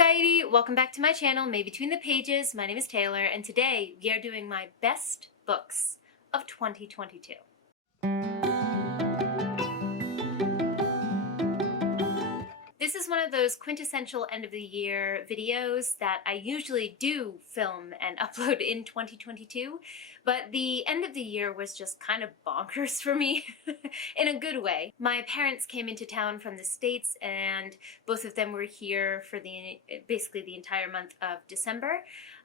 guys, welcome back to my channel, May Between the Pages. My name is Taylor, and today we are doing my best books of 2022. This is one of those quintessential end of the year videos that I usually do film and upload in 2022, but the end of the year was just kind of bonkers for me in a good way. My parents came into town from the States and both of them were here for basically the entire month of December.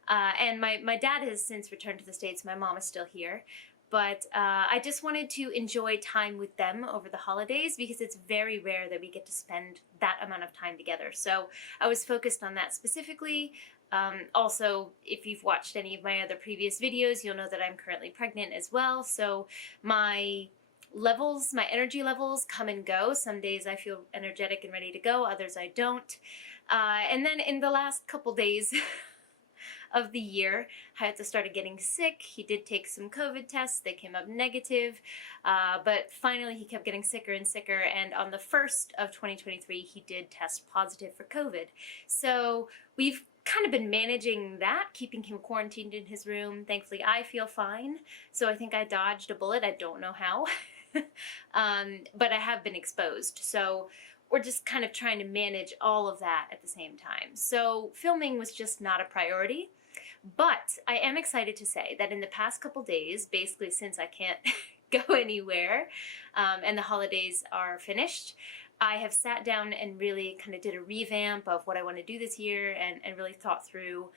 And my dad has since returned to the States. My mom is still here. But I just wanted to enjoy time with them over the holidays because it's very rare that we get to spend that amount of time together. So I was focused on that specifically. Also, if you've watched any of my other previous videos, you'll know that I'm currently pregnant as well. So my energy levels come and go. Some days I feel energetic and ready to go, others I don't. And then in the last couple days of the year, Hyde started getting sick. He did take some COVID tests. They came up negative, but finally he kept getting sicker and sicker, and on the 1st of 2023 he did test positive for COVID. So we've kind of been managing that, keeping him quarantined in his room. Thankfully I feel fine, so I think I dodged a bullet. I don't know how. But I have been exposed, so we're just kind of trying to manage all of that at the same time. So filming was just not a priority. But I am excited to say that in the past couple days, basically since I can't go anywhere and the holidays are finished, I have sat down and really kind of did a revamp of what I want to do this year and really thought through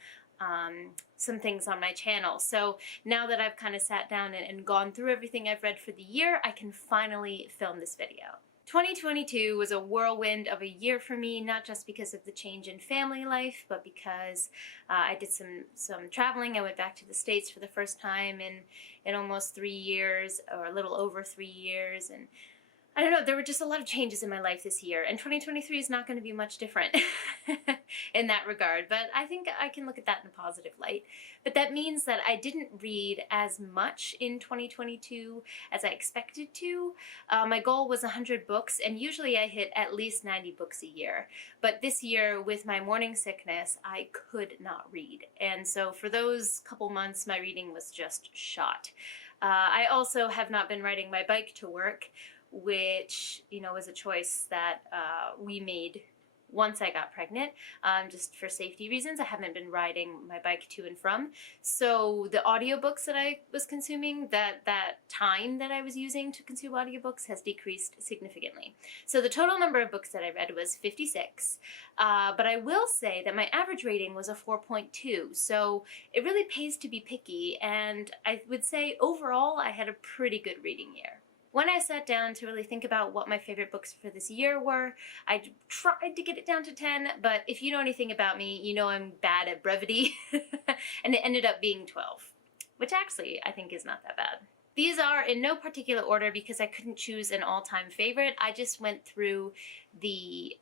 some things on my channel. So now that I've kind of sat down and gone through everything I've read for the year, I can finally film this video. 2022 was a whirlwind of a year for me, not just because of the change in family life, but because I did some traveling. I went back to the States for the first time in almost 3 years, or a little over 3 years, and I don't know, there were just a lot of changes in my life this year, and 2023 is not going to be much different in that regard, but I think I can look at that in a positive light. But that means that I didn't read as much in 2022 as I expected to. My goal was 100 books, and usually I hit at least 90 books a year. But this year, with my morning sickness, I could not read. And so for those couple months, my reading was just shot. I also have not been riding my bike to work, which, you know, was a choice that we made once I got pregnant, just for safety reasons. I haven't been riding my bike to and from. So the audiobooks that I was consuming, that time that I was using to consume audiobooks has decreased significantly. So the total number of books that I read was 56. But I will say that my average rating was a 4.2. So it really pays to be picky. And I would say overall, I had a pretty good reading year. When I sat down to really think about what my favorite books for this year were, I tried to get it down to 10, but if you know anything about me, you know I'm bad at brevity, and it ended up being 12, which actually I think is not that bad. These are in no particular order because I couldn't choose an all-time favorite. I just went through the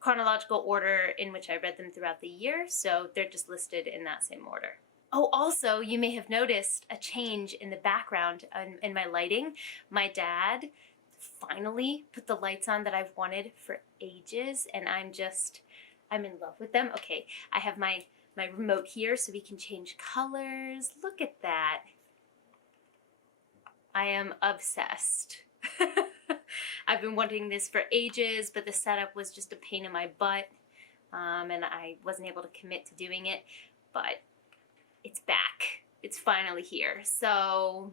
chronological order in which I read them throughout the year, so they're just listed in that same order. Oh, also, you may have noticed a change in the background in my lighting. My dad finally put the lights on that I've wanted for ages, and I'm in love with them. Okay, I have my remote here so we can change colors. Look at that. I am obsessed. I've been wanting this for ages, but the setup was just a pain in my butt, and I wasn't able to commit to doing it, but it's back. It's finally here. So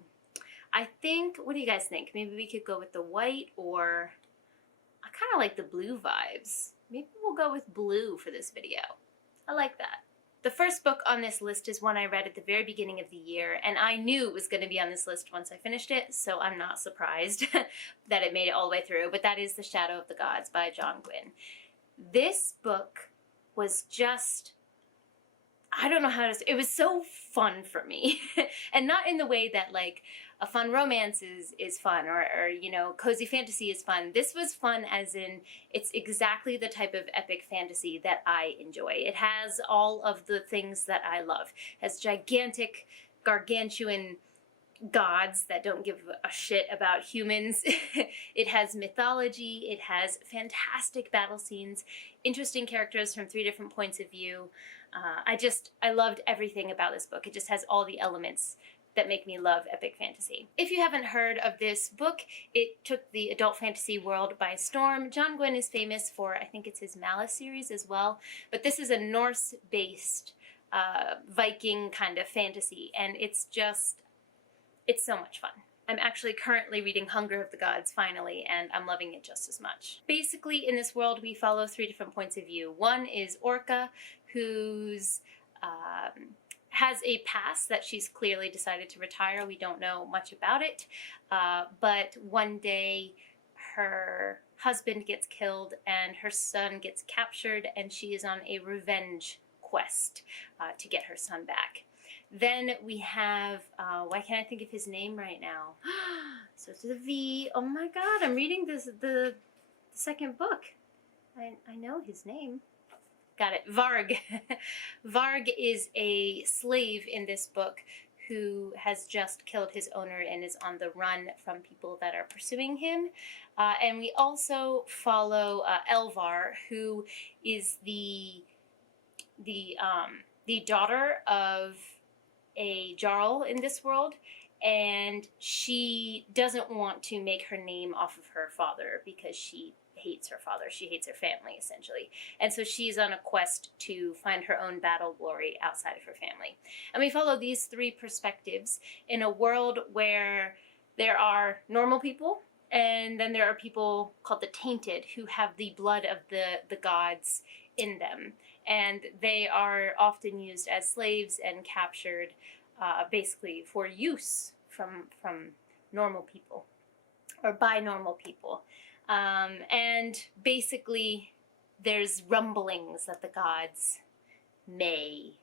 I think, what do you guys think? Maybe we could go with the white, or I kind of like the blue vibes. Maybe we'll go with blue for this video. I like that. The first book on this list is one I read at the very beginning of the year, and I knew it was going to be on this list once I finished it, so I'm not surprised that it made it all the way through, but that is The Shadow of the Gods by Gwynne. This book was just, I don't know how to say, it was so fun for me. And not in the way that like a fun romance is fun, or you know, cozy fantasy is fun. This was fun as in it's exactly the type of epic fantasy that I enjoy. It has all of the things that I love. It has gigantic, gargantuan gods that don't give a shit about humans. It has mythology, it has fantastic battle scenes, interesting characters from 3 different points of view. I loved everything about this book. It just has all the elements that make me love epic fantasy. If you haven't heard of this book, it took the adult fantasy world by storm. John Gwynne is famous for, I think it's his Malice series as well, but this is a Norse-based Viking kind of fantasy, and it's so much fun. I'm actually currently reading Hunger of the Gods finally, and I'm loving it just as much. Basically, in this world, we follow 3 different points of view. One is Orca, who's has a past that she's clearly decided to retire. We don't know much about it, but one day her husband gets killed and her son gets captured, and she is on a revenge quest to get her son back. Then we have, why can't I think of his name right now? So it's a V. Oh my god, I'm reading the second book. I know his name. Got it. Varg. Varg is a slave in this book who has just killed his owner and is on the run from people that are pursuing him. And we also follow Elvar, who is the daughter of a Jarl in this world, and she doesn't want to make her name off of her father because she hates her father. She hates her family, essentially. And so she's on a quest to find her own battle glory outside of her family. And we follow these 3 perspectives in a world where there are normal people, and then there are people called the Tainted, who have the blood of the gods in them. And they are often used as slaves and captured basically for use from normal people, or by normal people. And basically there's rumblings that the gods may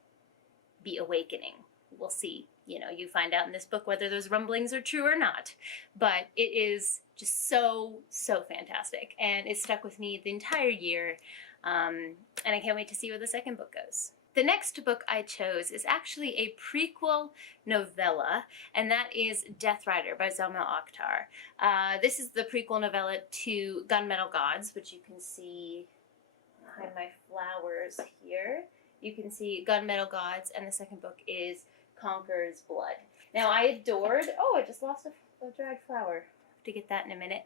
be awakening. We'll see. You know, you find out in this book whether those rumblings are true or not. But it is just so fantastic. And it stuck with me the entire year. And I can't wait to see where the second book goes. The next book I chose is actually a prequel novella, and that is Death Rider by Zamil Akhtar. This is the prequel novella to Gunmetal Gods, which you can see behind my flowers here. You can see Gunmetal Gods, and the second book is Conqueror's Blood. Now I adored, oh, I just lost a dried flower. To get that in a minute.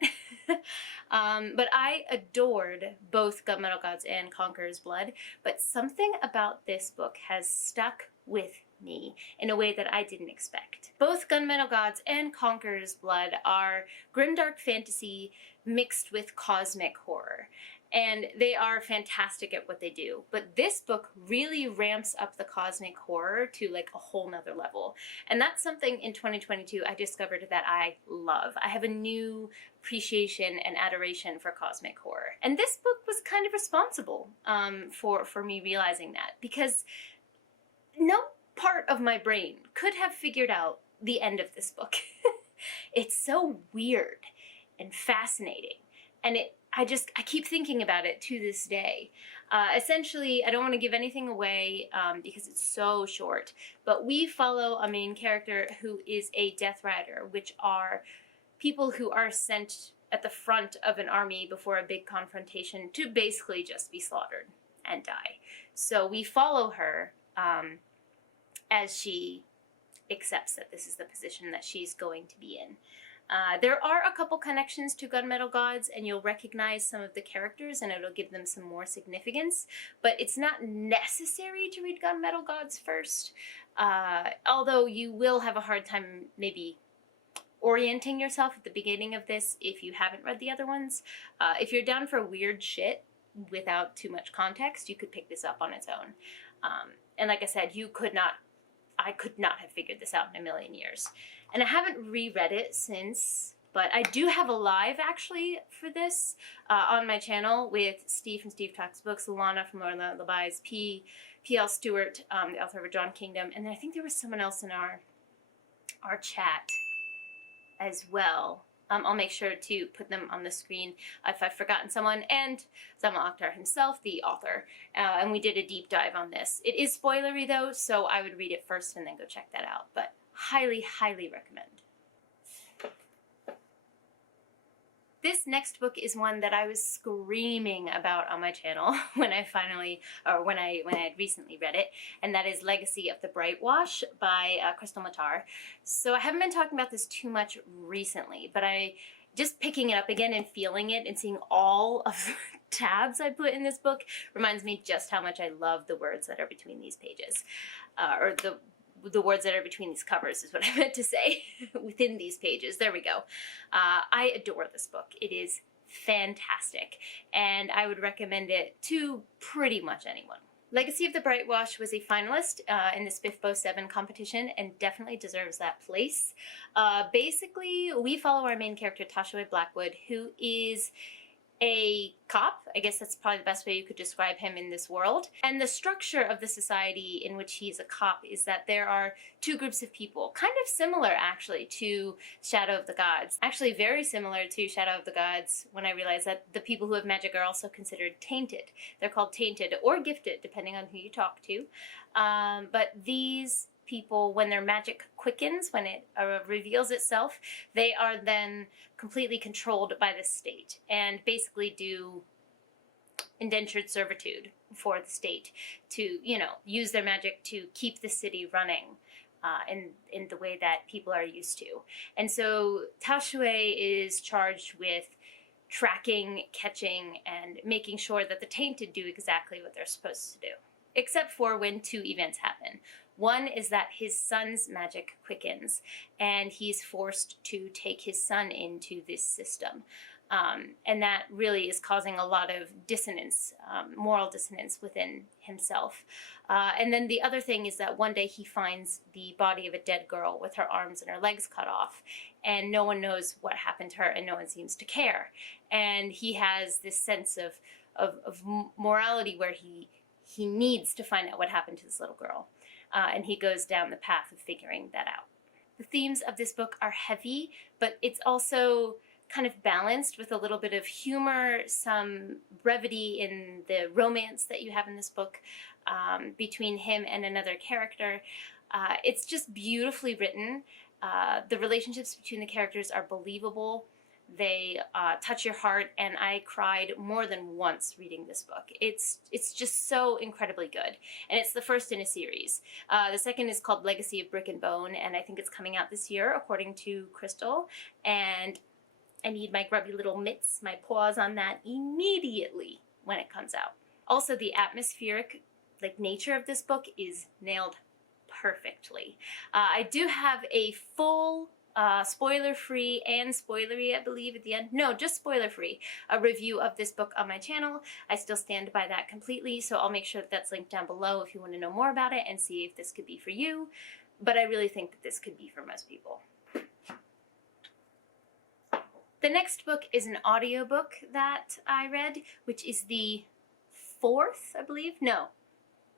But I adored both Gunmetal Gods and Conqueror's Blood, but something about this book has stuck with me in a way that I didn't expect. Both Gunmetal Gods and Conqueror's Blood are grimdark fantasy mixed with cosmic horror. And they are fantastic at what they do. But this book really ramps up the cosmic horror to like a whole nother level. And that's something in 2022 I discovered that I love. I have a new appreciation and adoration for cosmic horror. And this book was kind of responsible for me realizing that, because no part of my brain could have figured out the end of this book. It's so weird and fascinating. And I keep thinking about it to this day. Essentially, I don't want to give anything away because it's so short, but we follow a main character who is a Death Rider, which are people who are sent at the front of an army before a big confrontation to basically just be slaughtered and die. So we follow her as she accepts that this is the position that she's going to be in. There are a couple connections to Gunmetal Gods, and you'll recognize some of the characters, and it'll give them some more significance, but it's not necessary to read Gunmetal Gods first, although you will have a hard time maybe orienting yourself at the beginning of this if you haven't read the other ones. If you're down for weird shit without too much context, you could pick this up on its own. And like I said, I could not have figured this out in a million years. And I haven't reread it since, but I do have a live, actually, for this on my channel with Steve from Steve Talks Books, Lana from Lorna Levi's, P.L. Stewart, the author of Drawn Kingdom, and then I think there was someone else in our chat as well. I'll make sure to put them on the screen if I've forgotten someone, and Zamil Akhtar himself, the author, and we did a deep dive on this. It is spoilery though, so I would read it first and then go check that out, but Highly, highly recommend. This next book is one that I was screaming about on my channel when I had recently read it, and that is Legacy of the Brightwash by Krystle Matar. So I haven't been talking about this too much recently, but just picking it up again and feeling it and seeing all of the tabs I put in this book reminds me just how much I love the words that are between these pages, or the words that are between these covers is what I meant to say, within these pages. There we go. I adore this book. It is fantastic, and I would recommend it to pretty much anyone. Legacy of the Brightwash was a finalist in the SPIFBO 7 competition and definitely deserves that place. Basically, we follow our main character, Tashawe Blackwood, who is a cop. I guess that's probably the best way you could describe him in this world. And the structure of the society in which he's a cop is that there are two groups of people, kind of similar actually to Shadow of the Gods. Actually very similar to Shadow of the Gods when I realized that the people who have magic are also considered tainted. They're called tainted or gifted, depending on who you talk to. But these people, when their magic quickens, when it reveals itself, they are then completely controlled by the state and basically do indentured servitude for the state to, you know, use their magic to keep the city running in the way that people are used to. And so Tashawe is charged with tracking, catching, and making sure that the tainted do exactly what they're supposed to do. Except for when two events happen. One is that his son's magic quickens, and he's forced to take his son into this system. And that really is causing a lot of dissonance, moral dissonance within himself. And then the other thing is that one day he finds the body of a dead girl with her arms and her legs cut off, and no one knows what happened to her, and no one seems to care. And he has this sense of morality where he needs to find out what happened to this little girl. And he goes down the path of figuring that out. The themes of this book are heavy, but it's also kind of balanced with a little bit of humor, some brevity in the romance that you have in this book between him and another character. It's just beautifully written. The relationships between the characters are believable. They touch your heart, and I cried more than once reading this book. It's just so incredibly good, and it's the first in a series. The second is called Legacy of Brick and Bone, and I think it's coming out this year, according to Krystle, and I need my grubby little mitts, my paws on that immediately when it comes out. Also, the atmospheric nature of this book is nailed perfectly. I do have a full spoiler-free and spoilery, I believe, at the end. No, just spoiler-free. A review of this book on my channel. I still stand by that completely, so I'll make sure that that's linked down below if you want to know more about it and see if this could be for you. But I really think that this could be for most people. The next book is an audiobook that I read, which is the fourth, I believe? No.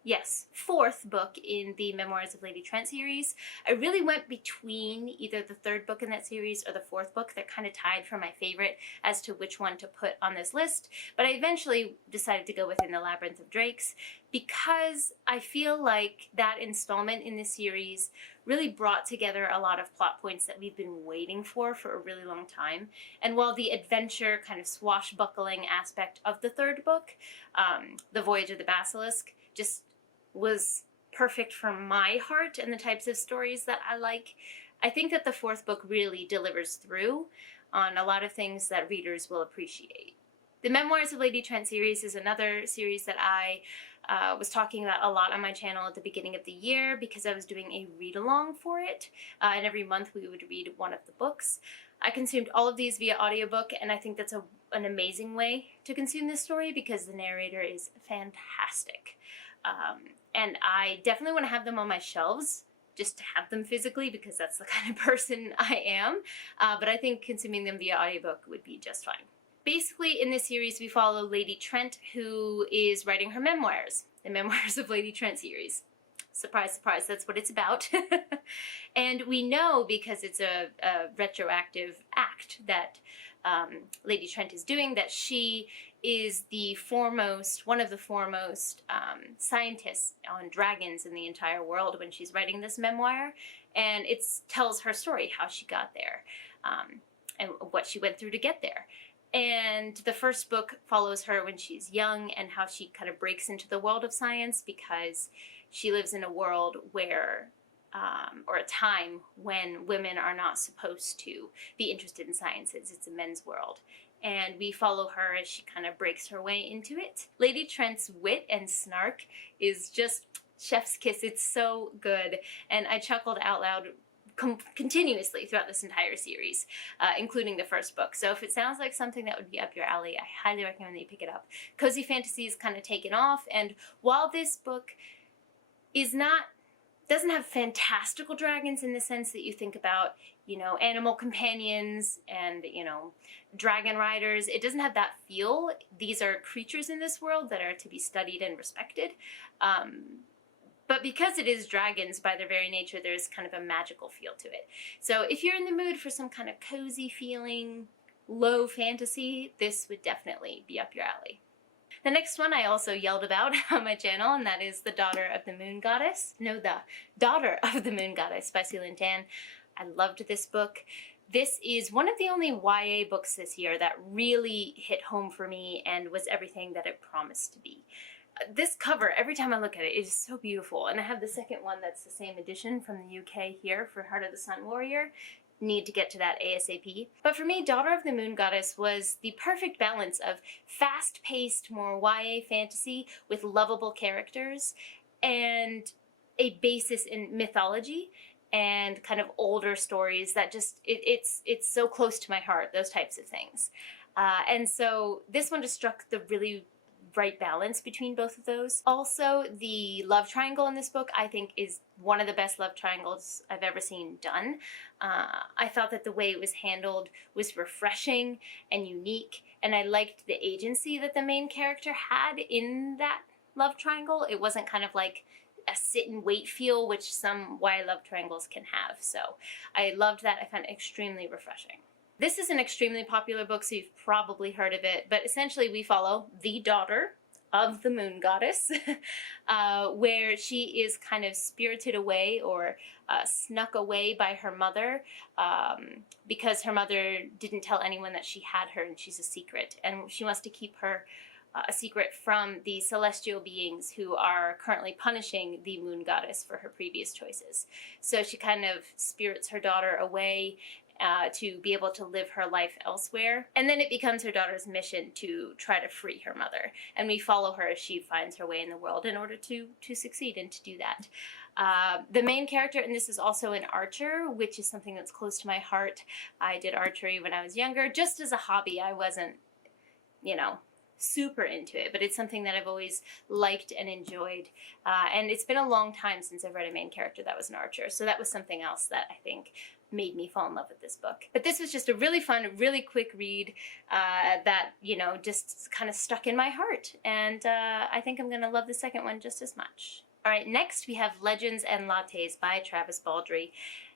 Yes, fourth book in the Memoirs of Lady Trent series. I really went between either the third book in that series or the fourth book. They're kind of tied for my favorite as to which one to put on this list, but I eventually decided to go within the Labyrinth of Drakes because I feel like that installment in the series really brought together a lot of plot points that we've been waiting for a really long time. And while the adventure kind of swashbuckling aspect of the third book, The Voyage of the Basilisk, just was perfect for my heart and the types of stories that I like, I think that the fourth book really delivers through on a lot of things that readers will appreciate. The Memoirs of Lady Trent series is another series that I was talking about a lot on my channel at the beginning of the year because I was doing a read-along for it, and every month we would read one of the books. I consumed all of these via audiobook, and I think that's an amazing way to consume this story because the narrator is fantastic. And I definitely want to have them on my shelves just to have them physically because that's the kind of person I am, but I think consuming them via audiobook would be just fine. Basically, in this series, we follow Lady Trent, who is writing her memoirs, the Memoirs of Lady Trent series. Surprise, surprise, that's what it's about. And we know, because it's a retroactive act that Lady Trent is doing, that she is one of the foremost scientists on dragons in the entire world when she's writing this memoir, and it tells her story, how she got there, and what she went through to get there. And the first book follows her when she's young and how she kind of breaks into the world of science, because she lives in a world where, or a time when women are not supposed to be interested in sciences. It's a men's world. And we follow her as she kind of breaks her way into it. Lady Trent's wit and snark is just chef's kiss. It's so good. And I chuckled out loud continuously throughout this entire series, including the first book. So if it sounds like something that would be up your alley, I highly recommend that you pick it up. Cozy fantasy is kind of taken off, and while this book doesn't have fantastical dragons in the sense that you think about, animal companions and, dragon riders, it doesn't have that feel. These are creatures in this world that are to be studied and respected. But because it is dragons, by their very nature, there's kind of a magical feel to it. So if you're in the mood for some kind of cozy feeling, low fantasy, this would definitely be up your alley. The next one I also yelled about on my channel, and that is The Daughter of the Moon Goddess. No, The Daughter of the Moon Goddess by Celine Tan. I loved this book. This is one of the only YA books this year that really hit home for me and was everything that it promised to be. This cover, every time I look at it, is so beautiful. And I have the second one that's the same edition from the UK here for Heart of the Sun Warrior. Need to get to that ASAP. But for me, Daughter of the Moon Goddess was the perfect balance of fast-paced, more YA fantasy with lovable characters and a basis in mythology and kind of older stories that just, it's so close to my heart, those types of things. And so this one just struck the really right balance between both of those. Also, the love triangle in this book I think is one of the best love triangles I've ever seen done. I thought that the way it was handled was refreshing and unique, and I liked the agency that the main character had in that love triangle. It wasn't kind of like a sit and wait feel, which some YA love triangles can have. So I loved that. I found it extremely refreshing. This is an extremely popular book, so you've probably heard of it, but essentially we follow the daughter of the moon goddess, where she is kind of spirited away or snuck away by her mother, because her mother didn't tell anyone that she had her and she's a secret, and she wants to keep her a secret from the celestial beings who are currently punishing the moon goddess for her previous choices. So she kind of spirits her daughter away to be able to live her life elsewhere. And then it becomes her daughter's mission to try to free her mother. And we follow her as she finds her way in the world in order to succeed and to do that. The main character in this is also an archer, which is something that's close to my heart. I did archery when I was younger, just as a hobby. I wasn't, super into it, but it's something that I've always liked and enjoyed. And it's been a long time since I've read a main character that was an archer. So that was something else that I think made me fall in love with this book. But this was just a really fun, really quick read that, just kind of stuck in my heart. And I think I'm going to love the second one just as much. All right, next we have Legends and Lattes by Travis Baldree.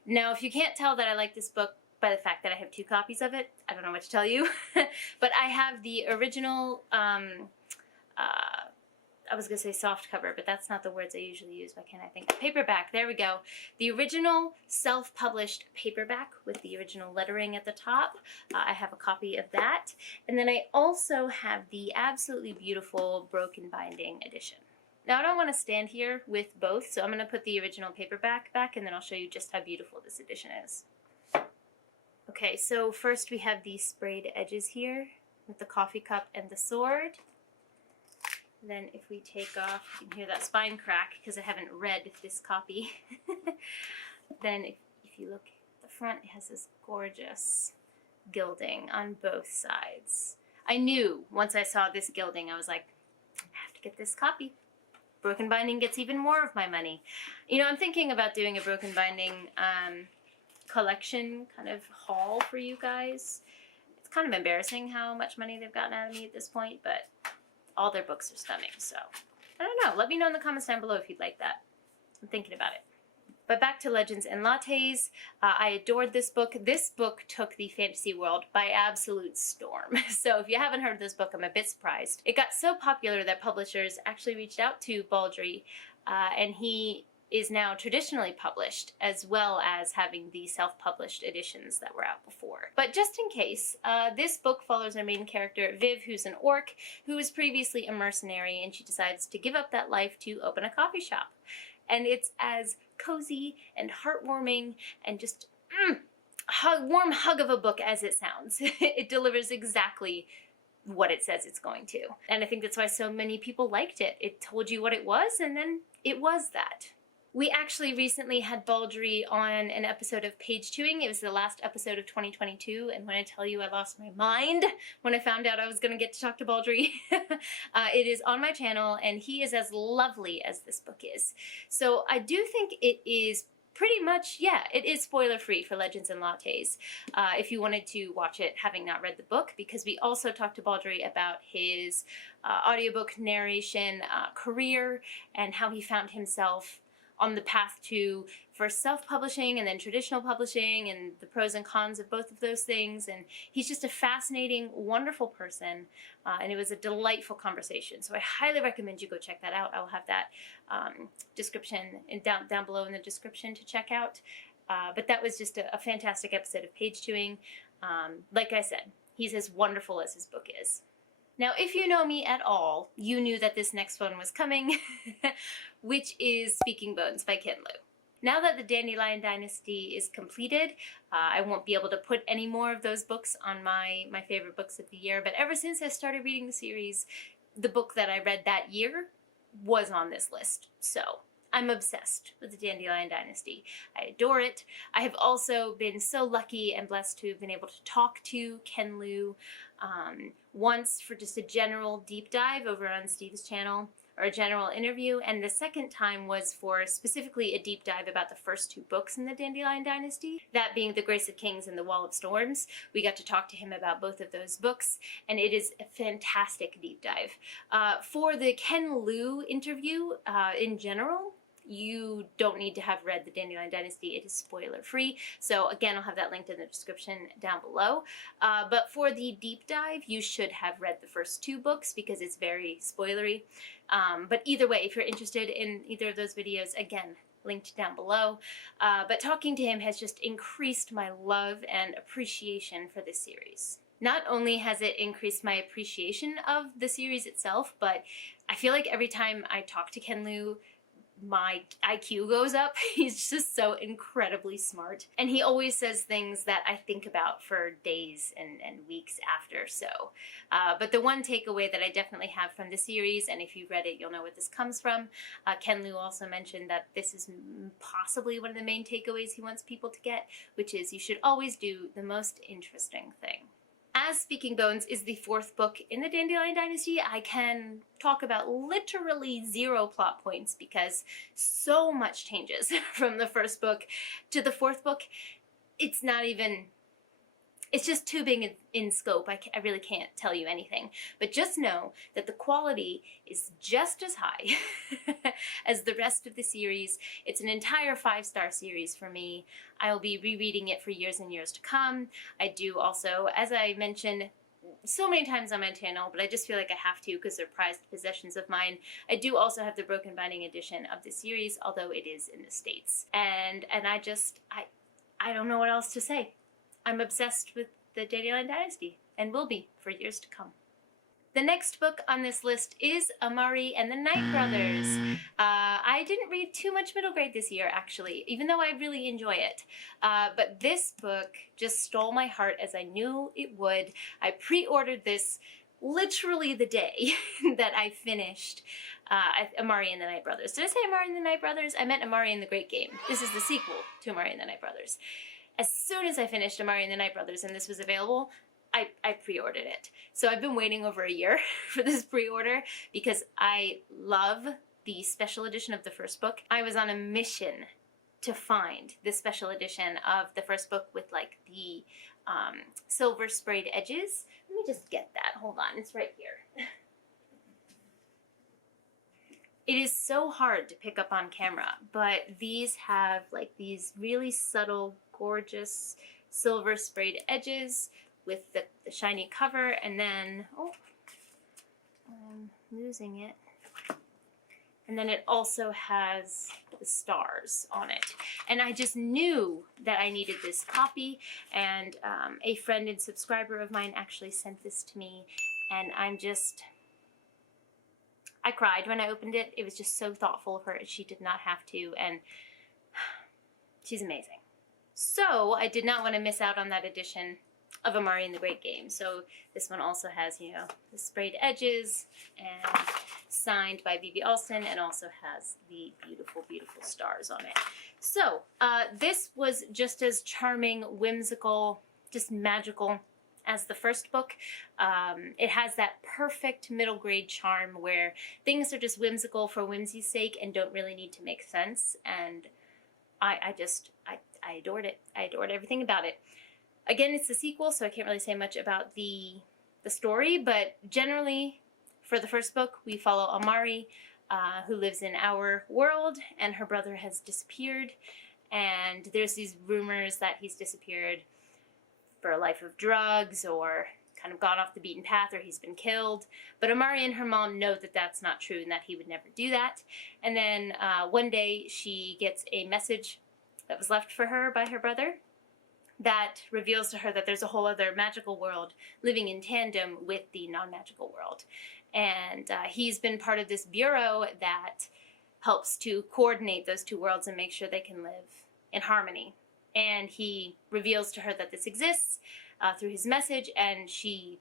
Now, if you can't tell that I like this book by the fact that I have 2 copies of it, I don't know what to tell you. But I have the original, I was going to say soft cover, but that's not the words I usually use. Why can't I think? Paperback, there we go. The original self-published paperback with the original lettering at the top. I have a copy of that. And then I also have the absolutely beautiful broken binding edition. Now I don't want to stand here with both, so I'm going to put the original paperback back and then I'll show you just how beautiful this edition is. Okay, so first we have these sprayed edges here with the coffee cup and the sword. Then if we take off, you can hear that spine crack because I haven't read this copy. Then if you look at the front, it has this gorgeous gilding on both sides. I knew once I saw this gilding, I was like, I have to get this copy. Broken Binding gets even more of my money. I'm thinking about doing a Broken Binding collection kind of haul for you guys. It's kind of embarrassing how much money they've gotten out of me at this point, but all their books are stunning, so I don't know. Let me know in the comments down below if you'd like that. I'm thinking about it. But back to Legends and Lattes. I adored this book. This book took the fantasy world by absolute storm. So if you haven't heard of this book, I'm a bit surprised. It got so popular that publishers actually reached out to Baldree, and he is now traditionally published, as well as having the self-published editions that were out before. But just in case, this book follows our main character, Viv, who's an orc, who was previously a mercenary, and she decides to give up that life to open a coffee shop. And it's as cozy and heartwarming and just warm hug of a book as it sounds. It delivers exactly what it says it's going to. And I think that's why so many people liked it. It told you what it was, and then it was that. We actually recently had Baldree on an episode of Page Twoing. It was the last episode of 2022, and when I tell you I lost my mind when I found out I was going to get to talk to Baldree, it is on my channel, and he is as lovely as this book is. So I do think it is pretty much, yeah, it is spoiler-free for Legends and Lattes, if you wanted to watch it having not read the book, because we also talked to Baldree about his audiobook narration career and how he found himself on the path to first self-publishing and then traditional publishing and the pros and cons of both of those things. And he's just a fascinating, wonderful person. And it was a delightful conversation. So I highly recommend you go check that out. I'll have that description down below in the description to check out. But that was just a fantastic episode of Page Twoing. Like I said, he's as wonderful as his book is. Now, if you know me at all, you knew that this next one was coming, which is Speaking Bones by Ken Liu. Now that the Dandelion Dynasty is completed, I won't be able to put any more of those books on my favorite books of the year, but ever since I started reading the series, the book that I read that year was on this list. So I'm obsessed with the Dandelion Dynasty. I adore it. I have also been so lucky and blessed to have been able to talk to Ken Liu once for just a general deep dive over on Steve's channel, or a general interview, and the second time was for specifically a deep dive about the first two books in the Dandelion Dynasty, that being The Grace of Kings and The Wall of Storms. We got to talk to him about both of those books, and it is a fantastic deep dive. For the Ken Liu interview, in general, you don't need to have read the Dandelion Dynasty. It is spoiler-free. So again, I'll have that linked in the description down below. But for the deep dive, you should have read the first two books because it's very spoilery. But either way, if you're interested in either of those videos, again, linked down below. But talking to him has just increased my love and appreciation for this series. Not only has it increased my appreciation of the series itself, but I feel like every time I talk to Ken Liu, my IQ goes up. He's just so incredibly smart. And he always says things that I think about for days and weeks after. So, but the one takeaway that I definitely have from the series, and if you've read it, you'll know what this comes from. Ken Liu also mentioned that this is possibly one of the main takeaways he wants people to get, which is you should always do the most interesting thing. As Speaking Bones is the fourth book in the Dandelion Dynasty, I can talk about literally 0 plot points because so much changes from the first book to the fourth book. It's not even... It's just too big in scope. I really can't tell you anything. But just know that the quality is just as high as the rest of the series. It's an entire 5-star series for me. I will be rereading it for years and years to come. I do also, as I mentioned so many times on my channel, but I just feel like I have to because they're prized possessions of mine, I do also have the Broken Binding edition of the series, although it is in the States. And I don't know what else to say. I'm obsessed with the Dandelion Dynasty, and will be for years to come. The next book on this list is Amari and the Night Brothers. I didn't read too much Middlegrade this year, actually, even though I really enjoy it. But this book just stole my heart, as I knew it would. I pre-ordered this literally the day that I finished Amari and the Night Brothers. Did I say Amari and the Night Brothers? I meant Amari and the Great Game. This is the sequel to Amari and the Night Brothers. As soon as I finished Amari and the Night Brothers and this was available, I pre-ordered it. So I've been waiting over a year for this pre-order because I love the special edition of the first book. I was on a mission to find the special edition of the first book with like the silver sprayed edges. Let me just get that. Hold on, it's right here. It is so hard to pick up on camera, but these have like these really subtle, gorgeous silver sprayed edges with the shiny cover, and then, oh, I'm losing it. And then it also has the stars on it. And I just knew that I needed this copy, and a friend and subscriber of mine actually sent this to me, and I cried when I opened it. It was just so thoughtful of her, and she did not have to, and she's amazing. So I did not want to miss out on that edition of Amari and the Great Game. So this one also has, you know, the sprayed edges and signed by B.B. Alston, and also has the beautiful, beautiful stars on it. So this was just as charming, whimsical, just magical as the first book. It has that perfect middle grade charm where things are just whimsical for whimsy's sake and don't really need to make sense. And I adored it. I adored everything about it. Again, it's the sequel, so I can't really say much about the story, but generally, for the first book, we follow Amari, who lives in our world, and her brother has disappeared, and there's these rumors that he's disappeared for a life of drugs, or kind of gone off the beaten path, or he's been killed. But Amari and her mom know that that's not true and that he would never do that. And then one day she gets a message that was left for her by her brother that reveals to her that there's a whole other magical world living in tandem with the non-magical world. And he's been part of this bureau that helps to coordinate those two worlds and make sure they can live in harmony. And he reveals to her that this exists through his message, and she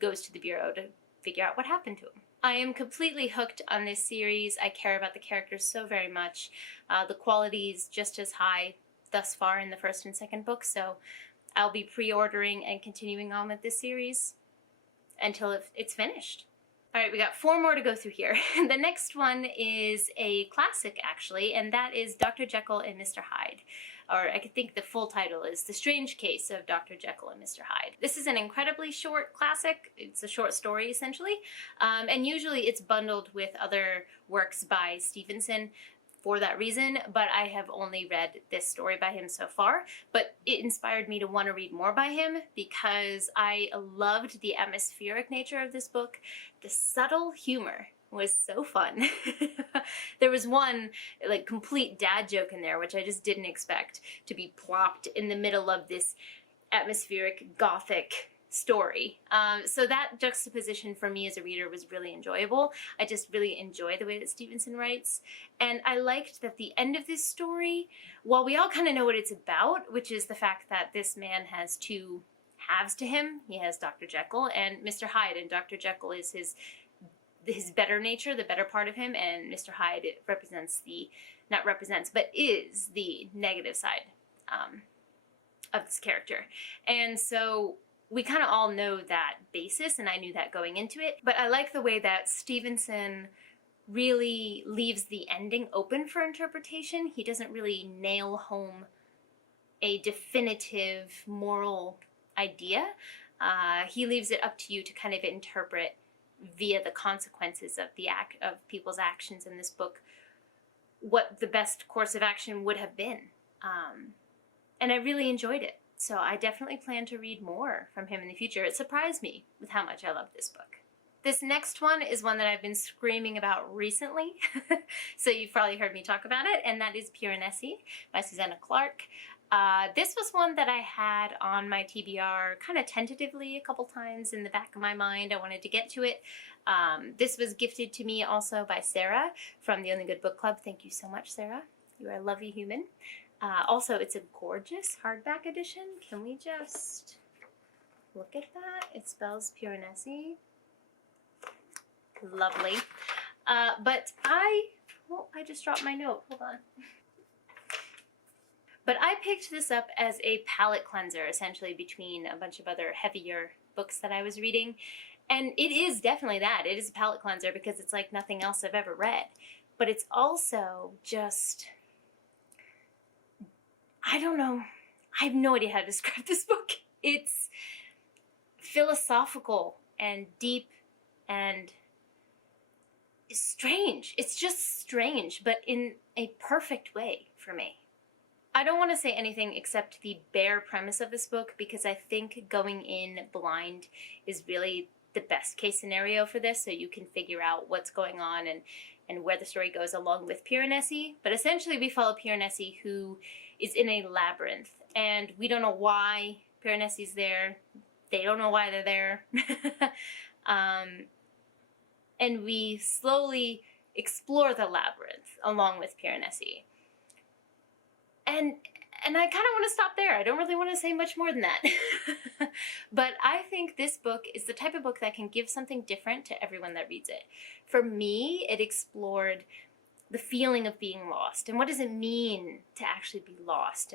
goes to the bureau to figure out what happened to him. I am completely hooked on this series. I care about the characters so very much. The quality is just as high thus far in the first and second book, so I'll be pre-ordering and continuing on with this series until it's finished. All right, we got 4 more to go through here. The next one is a classic, actually, and that is Dr. Jekyll and Mr. Hyde. Or I could think the full title is The Strange Case of Dr. Jekyll and Mr. Hyde. This is an incredibly short classic. It's a short story, essentially, and usually it's bundled with other works by Stevenson for that reason, but I have only read this story by him so far. But it inspired me to want to read more by him because I loved the atmospheric nature of this book. The subtle humor was so fun. There was one like complete dad joke in there, which I just didn't expect to be plopped in the middle of this atmospheric gothic story. So that juxtaposition for me as a reader was really enjoyable. I just really enjoy the way that Stevenson writes. And I liked that the end of this story, while we all kind of know what it's about, which is the fact that this man has 2 halves to him. He has Dr. Jekyll and Mr. Hyde, and Dr. Jekyll is his better nature, the better part of him, and Mr. Hyde represents but is the negative side of this character. And so we kind of all know that basis, and I knew that going into it, but I like the way that Stevenson really leaves the ending open for interpretation. He doesn't really nail home a definitive moral idea. He leaves it up to you to kind of interpret via the consequences of people's actions in this book what the best course of action would have been. And I really enjoyed it. So I definitely plan to read more from him in the future. It surprised me with how much I love this book. This next one is one that I've been screaming about recently, so you've probably heard me talk about it, and that is Piranesi by Susanna Clarke. This was one that I had on my TBR kind of tentatively a couple times in the back of my mind. I wanted to get to it. This was gifted to me also by Sarah from the Only Good Book Club. Thank you so much, Sarah. You are a lovely human. Also, it's a gorgeous hardback edition. Can we just look at that? It spells Piranesi. Lovely. But I just dropped my note. Hold on. But I picked this up as a palate cleanser, essentially, between a bunch of other heavier books that I was reading. And it is definitely that. It is a palate cleanser because it's like nothing else I've ever read. But it's also just, I don't know. I have no idea how to describe this book. It's philosophical and deep and strange. It's just strange, but in a perfect way for me. I don't want to say anything except the bare premise of this book, because I think going in blind is really the best case scenario for this, so you can figure out what's going on and where the story goes along with Piranesi. But essentially we follow Piranesi, who is in a labyrinth, and we don't know why Piranesi's there. They don't know why they're there. And we slowly explore the labyrinth along with Piranesi. And I kind of want to stop there. I don't really want to say much more than that. But I think this book is the type of book that can give something different to everyone that reads it. For me, it explored the feeling of being lost, and what does it mean to actually be lost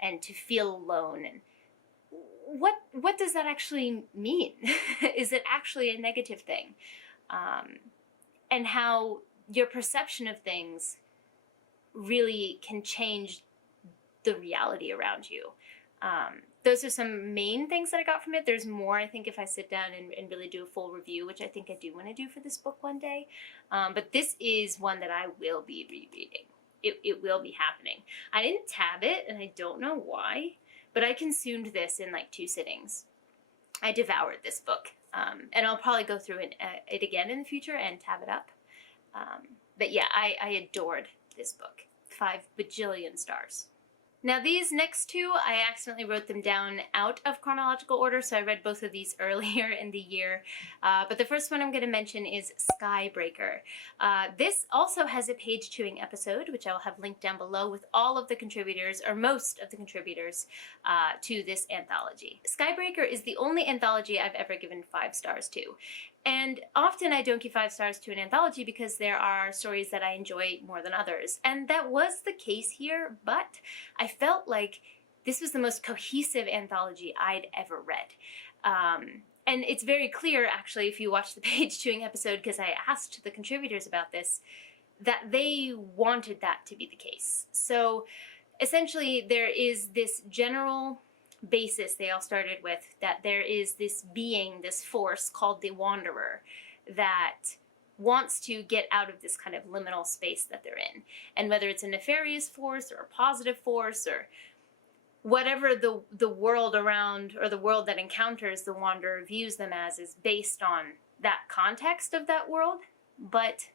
and to feel alone, and what does that actually mean? Is it actually a negative thing? And how your perception of things really can change the reality around you. Those are some main things that I got from it. There's more, I think, if I sit down and really do a full review, which I think I do want to do for this book one day. But this is one that I will be rereading. It will be happening. I didn't tab it, and I don't know why, but I consumed this in like 2 sittings. I devoured this book. And I'll probably go through it again in the future and tab it up. But yeah, I adored this book. 5 bajillion stars. Now these next 2, I accidentally wrote them down out of chronological order, so I read both of these earlier in the year. But the first one I'm going to mention is Skybreaker. This also has a page-turning episode, which I'll have linked down below, with all of the contributors, or most of the contributors, to this anthology. Skybreaker is the only anthology I've ever given 5 stars to. And often I don't give 5 stars to an anthology because there are stories that I enjoy more than others. And that was the case here, but I felt like this was the most cohesive anthology I'd ever read. And it's very clear, actually, if you watch the page-turning episode, because I asked the contributors about this, that they wanted that to be the case. So essentially there is this general basis they all started with, that there is this being, this force called the Wanderer, that wants to get out of this kind of liminal space that they're in. And whether it's a nefarious force or a positive force or whatever the world around, or the world that encounters the Wanderer views them as, is based on that context of that world. But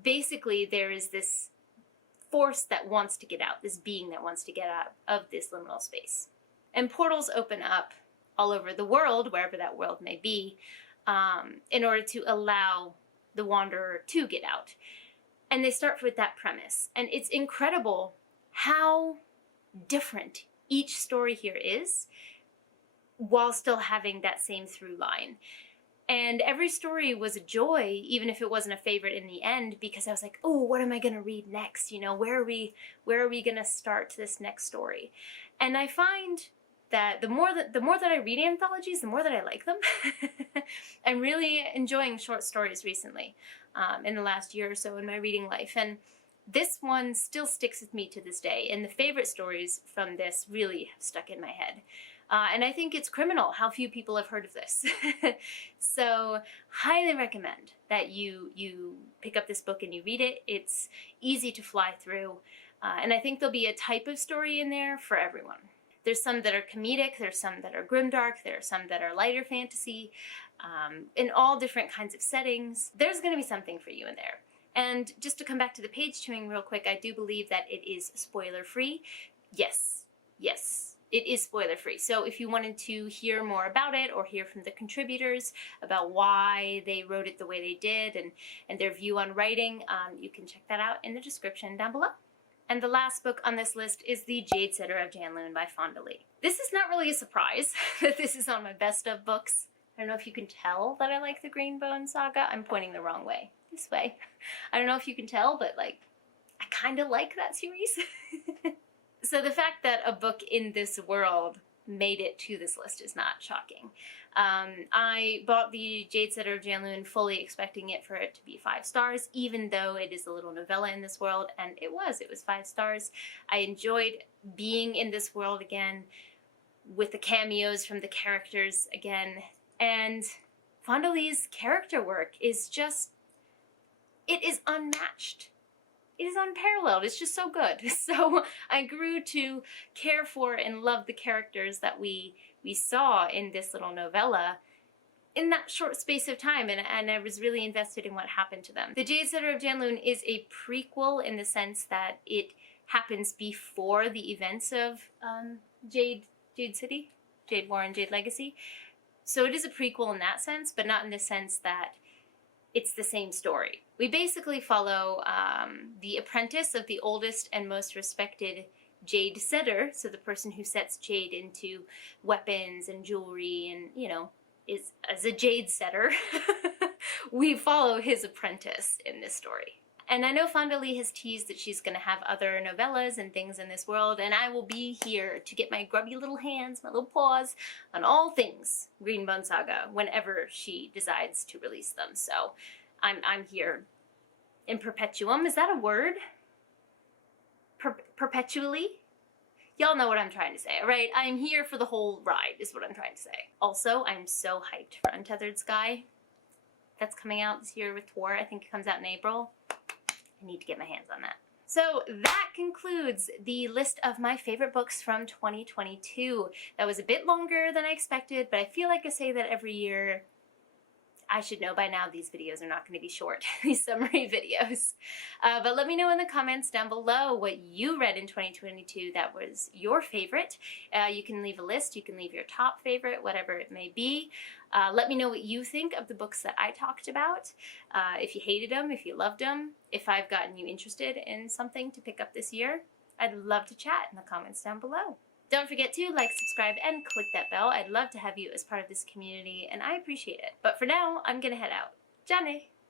basically there is this force that wants to get out, this being that wants to get out of this liminal space. And portals open up all over the world, wherever that world may be, in order to allow the Wanderer to get out. And they start with that premise. And it's incredible how different each story here is, while still having that same through line. And every story was a joy, even if it wasn't a favorite in the end, because I was like, oh, what am I going to read next? You know, where are we going to start this next story? And I find that the more that I read anthologies, the more that I like them. I'm really enjoying short stories recently, in the last year or so in my reading life. And this one still sticks with me to this day. And the favorite stories from this really have stuck in my head. And I think it's criminal how few people have heard of this. So highly recommend that you pick up this book and you read it. It's easy to fly through. And I think there'll be a type of story in there for everyone. There's some that are comedic, there's some that are grimdark, there are some that are lighter fantasy, in all different kinds of settings. There's going to be something for you in there. And just to come back to the page-turning real quick, I do believe that it is spoiler-free. Yes, it is spoiler-free. So if you wanted to hear more about it, or hear from the contributors about why they wrote it the way they did, and their view on writing, you can check that out in the description down below. And the last book on this list is The Jade Sitter of Janloon by Fonda. This is not really a surprise that this is on my best of books. I don't know if you can tell that I like the Greenbone saga. I'm pointing the wrong way. This way. I don't know if you can tell, but like, I kind of like that series. So the fact that a book in this world made it to this list is not shocking. I bought The Jade Sitter of Janloon fully expecting it for it to be 5 stars, even though it is a little novella in this world, and it was 5 stars. I enjoyed being in this world again, with the cameos from the characters again, and Fonda Lee's character work is just, it is unmatched. It is unparalleled. It's just so good. So I grew to care for and love the characters that we saw in this little novella in that short space of time, and I was really invested in what happened to them. The Jade Setter of Janloon is a prequel in the sense that it happens before the events of Jade City, Jade War and Jade Legacy. So it is a prequel in that sense, but not in the sense that it's the same story. We basically follow the apprentice of the oldest and most respected Jade Setter, so the person who sets jade into weapons and jewelry and, you know, is as a Jade Setter. We follow his apprentice in this story. And I know Fonda Lee has teased that she's going to have other novellas and things in this world, and I will be here to get my grubby little hands, my little paws, on all things Greenbone Saga whenever she decides to release them. So I'm here in perpetuum. Is that a word? Perpetually? Y'all know what I'm trying to say, all right? I'm here for the whole ride is what I'm trying to say. Also, I'm so hyped for Untethered Sky. That's coming out this year with Tor. I think it comes out in April. I need to get my hands on that. So that concludes the list of my favorite books from 2022. That was a bit longer than I expected, but I feel like I say that every year. I should know by now these videos are not going to be short, these summary videos. But let me know in the comments down below what you read in 2022 that was your favorite. You can leave a list, you can leave your top favorite, whatever it may be. Let me know what you think of the books that I talked about. If you hated them, if you loved them, if I've gotten you interested in something to pick up this year, I'd love to chat in the comments down below. Don't forget to like, subscribe, and click that bell. I'd love to have you as part of this community, and I appreciate it. But for now, I'm gonna head out. Johnny!